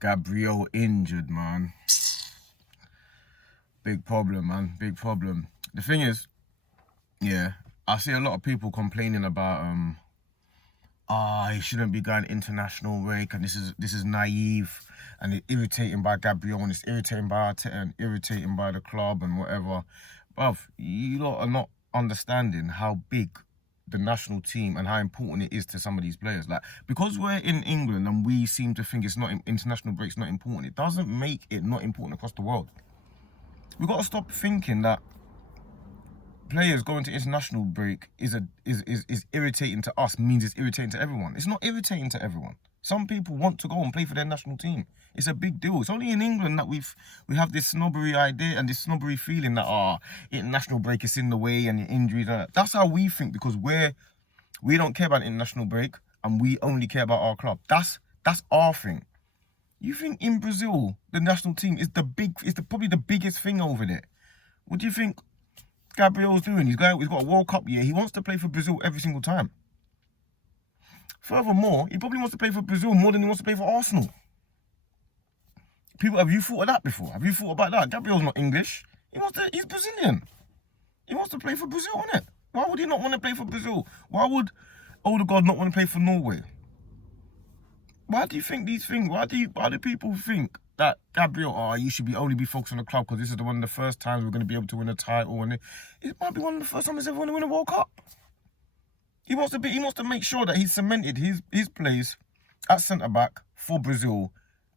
Gabriel injured, man. Big problem, man. Big problem. The thing is, yeah, I see a lot of people complaining about he shouldn't be going international break, and this is naive and it's irritating by Gabriel and it's irritating by Arteta and irritating by the club and whatever. Bruv, you lot are not understanding how big the national team and how important it is to some of these players. Like, because we're in England and we seem to think it's not international break's not important, it doesn't make it not important across the world. We've got to stop thinking that players going to international break is irritating to us, means it's irritating to everyone. It's not irritating to everyone. Some people want to go and play for their national team. It's a big deal. It's only in England that we have this snobbery idea and this snobbery feeling that international break is in the way and injuries. That's how we think, because we don't care about international break and we only care about our club. That's our thing. You think in Brazil the national team is probably the biggest thing over there? What do you think Gabriel's doing? He's got a World Cup year. He wants to play for Brazil every single time. Furthermore, he probably wants to play for Brazil more than he wants to play for Arsenal. People, have you thought of that before? Have you thought about that? Gabriel's not English. He's Brazilian. He wants to play for Brazil, innit? Why would he not want to play for Brazil? Why would Odegaard not want to play for Norway? Why do you think these things? Why do people think that Gabriel, you should only be focused on the club because this is one of the first times we're going to be able to win a title, and it might be one of the first times he's ever going to win a World Cup. He wants to make sure that he's cemented his place at centre back for Brazil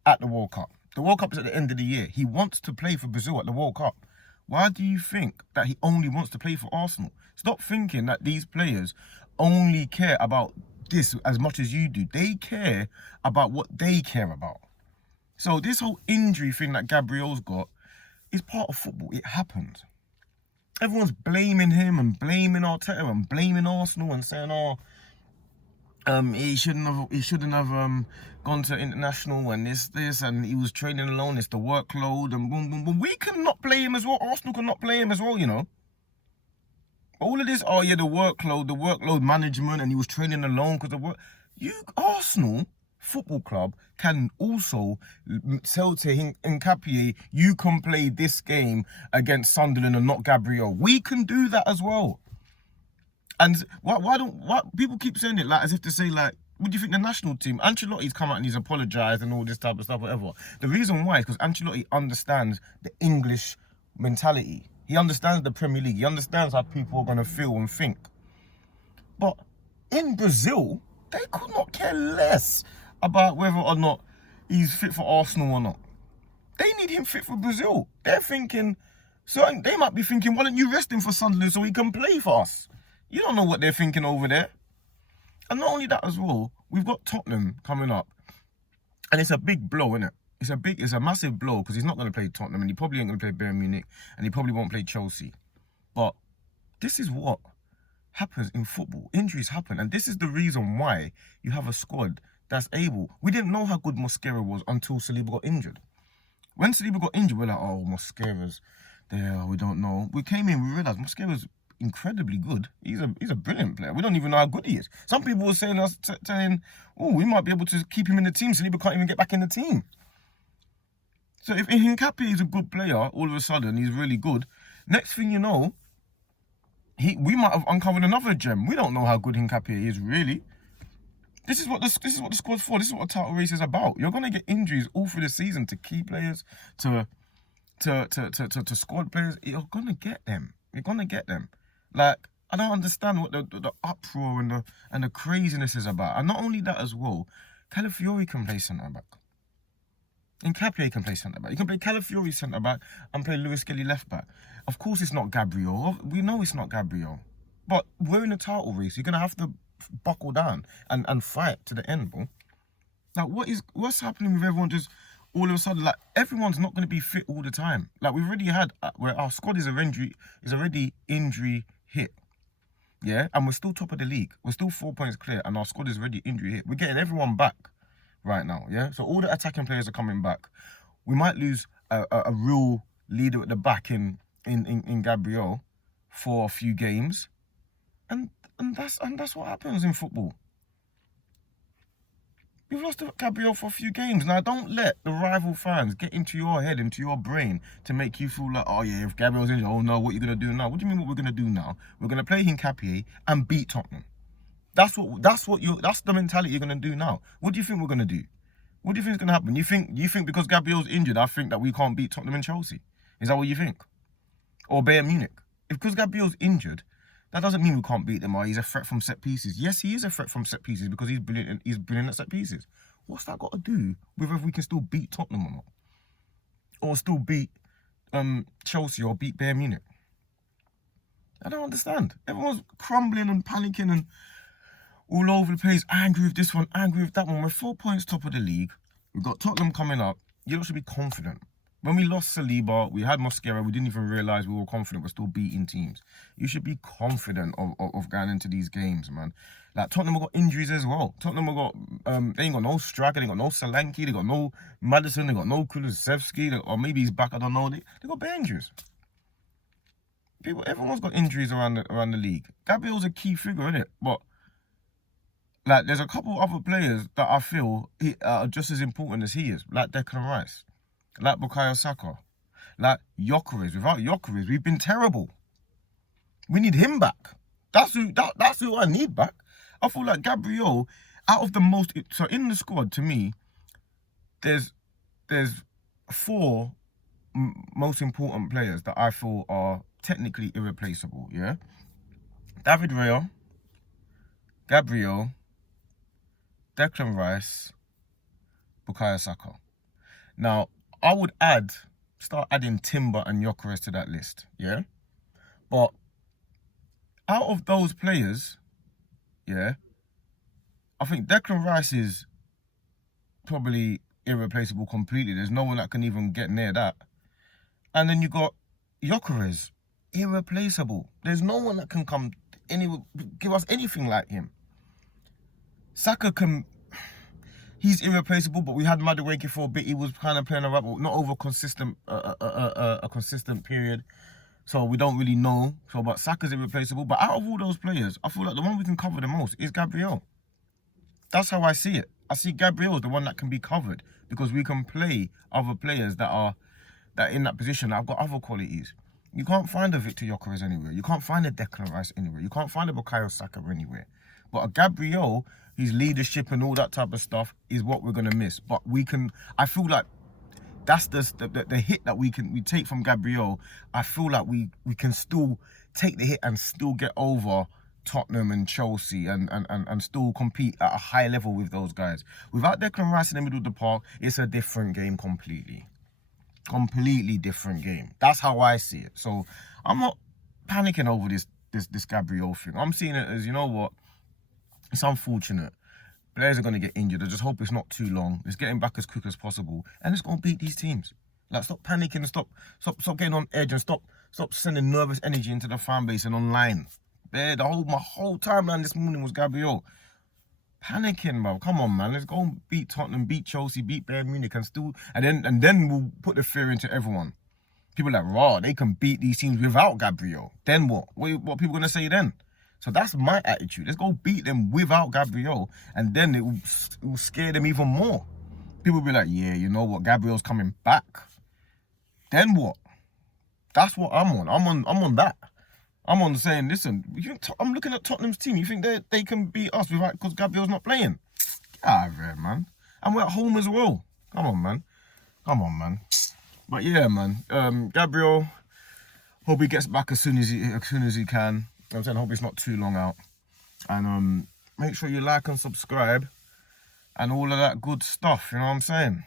at the World Cup. The World Cup is at the end of the year. He wants to play for Brazil at the World Cup. Why do you think that he only wants to play for Arsenal? Stop thinking that these players only care about this as much as you do. They care about what they care about. So this whole injury thing that Gabriel's got is part of football. It happens. Everyone's blaming him and blaming Arteta and blaming Arsenal and saying, he shouldn't have gone to international and this and he was training alone. It's the workload and boom boom boom. We cannot play him as well. Arsenal cannot play him as well, you know. All of this, the workload management, and he was training alone because of work. Arsenal Football Club can also tell to Nkapie, you can play this game against Sunderland and not Gabriel. We can do that as well. And why people keep saying it like as if to say, like, what do you think the national team? Ancelotti's come out and he's apologised and all this type of stuff, whatever. The reason why is because Ancelotti understands the English mentality. He understands the Premier League. He understands how people are going to feel and think. But in Brazil, they could not care less about whether or not he's fit for Arsenal or not. They need him fit for Brazil. They're thinking, they might be thinking, why don't you rest him for Sunderland so he can play for us? You don't know what they're thinking over there. And not only that as well, we've got Tottenham coming up. And it's a big blow, isn't it? It's a massive blow because he's not going to play Tottenham and he probably ain't going to play Bayern Munich and he probably won't play Chelsea. But this is what happens in football. Injuries happen. And this is the reason why you have a squad that's able. We didn't know how good Mosquera was until Saliba got injured. When Saliba got injured, we're like, Mosquera's there, we don't know. We came in, we realised Mosquera's incredibly good. He's a brilliant player. We don't even know how good he is. Some people were saying we might be able to keep him in the team. Saliba can't even get back in the team. So if Nkapie is a good player, all of a sudden he's really good. Next thing you know, we might have uncovered another gem. We don't know how good Nkapie is really. This is what the squad's for. This is what the title race is about. You're gonna get injuries all through the season to key players, to squad players. You're gonna get them. You're gonna get them. Like, I don't understand what the uproar and the craziness is about. And not only that as well, Calafiori can play centre back. Nkapie can play centre back. You can play Calafiori centre back and play Lewis Kelly left back. Of course, it's not Gabriel. We know it's not Gabriel. But we're in a title race. You're gonna have to buckle down and fight to the end, bro. Like, what's happening with everyone just all of a sudden? Like, everyone's not going to be fit all the time. Like, we've already had where our squad is already injury hit, yeah, and we're still top of the league. We're still 4 points clear, and our squad is already injury hit. We're getting everyone back right now, yeah. So all the attacking players are coming back. We might lose a real leader at the back in Gabriel for a few games, and that's what happens in football. We've lost to Gabriel for a few games. Now, don't let the rival fans get into your head, into your brain, to make you feel like, oh yeah, if Gabriel's injured, oh no, what are you going to do now? What do you mean what we're going to do now? We're going to play Hincapié and beat Tottenham. That's the mentality you're going to do now. What do you think we're going to do? What do you think is going to happen? You think because Gabriel's injured, I think that we can't beat Tottenham and Chelsea? Is that what you think? Or Bayern Munich? If because Gabriel's injured, that doesn't mean we can't beat them or he's a threat from set pieces. Yes, he is a threat from set pieces because he's brilliant at set pieces. What's that got to do with if we can still beat Tottenham or not? Or still beat Chelsea or beat Bayern Munich? I don't understand. Everyone's crumbling and panicking and all over the place, angry with this one, angry with that one. We're 4 points top of the league. We've got Tottenham coming up. You lot should be confident. When we lost Saliba, we had Mosquera, we didn't even realise we were confident we're still beating teams. You should be confident of going into these games, man. Like, Tottenham have got injuries as well. Tottenham have got, they ain't got no striker, they got no Solanke, they got no Maddison, they got no Kulusevski, or maybe he's back, I don't know. They got bare injuries. Everyone's got injuries around the league. Gabriel's a key figure, innit? But, like, there's a couple other players that I feel are just as important as he is, like Declan Rice. Like Bukayo Saka, like Gyökeres. Without Gyökeres, we've been terrible. We need him back. That's who I need back. I feel like Gabriel, out of the most, so in the squad, to me, there's 4 most important players that I feel are technically irreplaceable. Yeah, David Raya, Gabriel, Declan Rice, Bukayo Saka. Now, I would start adding Timber and Gyökeres to that list, yeah? But out of those players, yeah, I think Declan Rice is probably irreplaceable completely. There's no one that can even get near that. And then you got Gyökeres, irreplaceable. There's no one that can give us anything like him. Saka can... He's irreplaceable, but we had Madueke for a bit. He was kind of playing around, but not over a consistent period. So we don't really know. But Saka's irreplaceable. But out of all those players, I feel like the one we can cover the most is Gabriel. That's how I see it. I see Gabriel as the one that can be covered because we can play other players that are in that position that have got other qualities. You can't find a Victor Gyökeres anywhere. You can't find a Declan Rice anywhere. You can't find a Bukayo Saka anywhere. But a Gabriel, his leadership and all that type of stuff is what we're going to miss. But we can, I feel like that's the hit that we take from Gabriel. I feel like we can still take the hit and still get over Tottenham and Chelsea and still compete at a high level with those guys. Without Declan Rice in the middle of the park, it's a different game completely. Completely different game. That's how I see it. So I'm not panicking over this Gabriel thing. I'm seeing it as, you know what, it's unfortunate. Players are going to get injured. I just hope it's not too long. Let's get him back as quick as possible. And let's go and beat these teams. Like, stop panicking. Stop getting on edge and stop sending nervous energy into the fan base and online. My whole timeline this morning was Gabriel. Panicking, bro. Come on, man. Let's go and beat Tottenham, beat Chelsea, beat Bayern Munich and then we'll put the fear into everyone. People are like, raw, they can beat these teams without Gabriel. Then what? What are people going to say then? So that's my attitude. Let's go beat them without Gabriel, and then it will scare them even more. People will be like, yeah, you know what? Gabriel's coming back. Then what? That's what I'm on. I'm on that. I'm on saying, listen, I'm looking at Tottenham's team. You think they can beat us because Gabriel's not playing? Get out of here, man. And we're at home as well. Come on, man. Come on, man. But yeah, man. Gabriel, hope he gets back as soon as he can. I'm saying, hope it's not too long out. And make sure you like and subscribe and all of that good stuff, you know what I'm saying?